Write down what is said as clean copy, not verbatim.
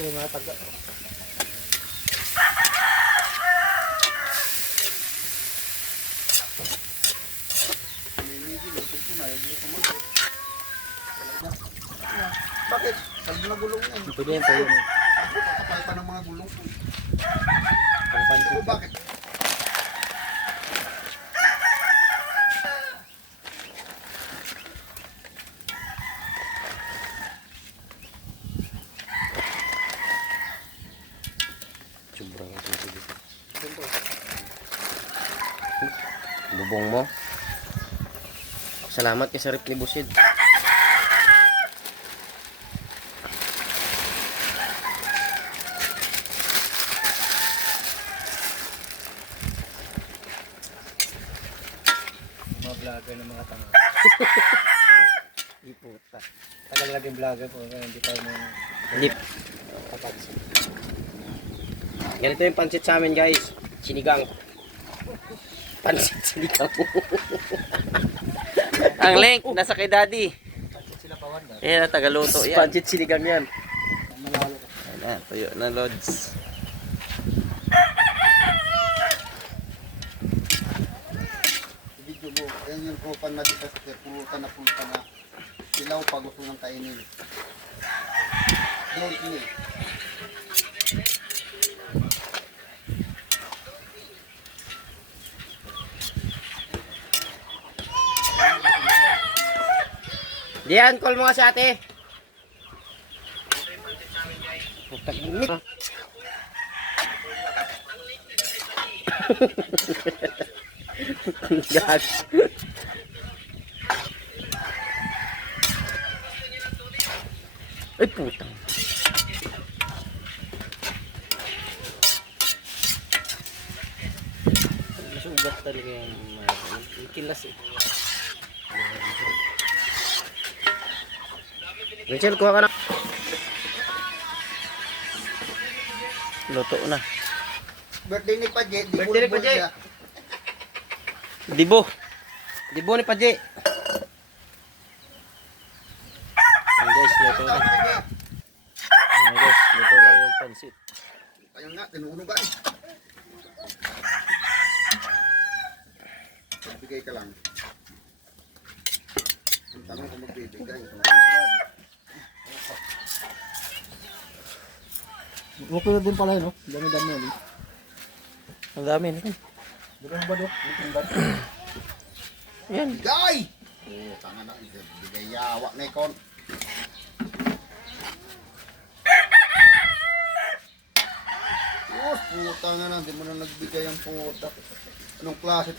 yung mga taga. Bakit? Sabi na gulong yan. Pwede yan, pwede yan. Kapal pa ng mga gulong ko. Pang-pansit. O bakit? Sobrang tubig. Bubong mo. Salamat kay sa rip ni Busid. Mga vlogger ng mga tanga. Di puta. Tagal laging vlogger po. Hindi tayo mo Lip. papansin. Ganito yung pansit sa amin, guys. Sinigang. Pansit sinigang. Ang link nasa kay Daddy. Sila pawan ba? Yan, tagaluto yan. Pansit sinigang yan. Malalo. Ayan, tuyo na, Lods. Video mo. Yan yung kupan na dito sa pulutan na. Silaw pa gusto ng kainin. Don't eat. Diyan, call mo nga si ate. Putak init. Gag. Ay, putang. Masugat talaga yung kilas eh. Rachel, kuha ka na. Luto na. Birthday ni Pajet. Birthday ni Pajet. Dibo. Dibo ni Paje. Ayan guys, luto na. Ayan guys, luto na yung pansit. Ayun nga, tinuunugan. Bigay ka lang. Ang tanong kung magbibigay. Okay na din pala yun, no? Dami-dami yun. Ang dami na. Durang ba, Dok? Yan. Bigay! Oo, tanga na. Bigay yawa na ikon. Puta nga na, hindi mo na nagbigay ang puta. Anong klase?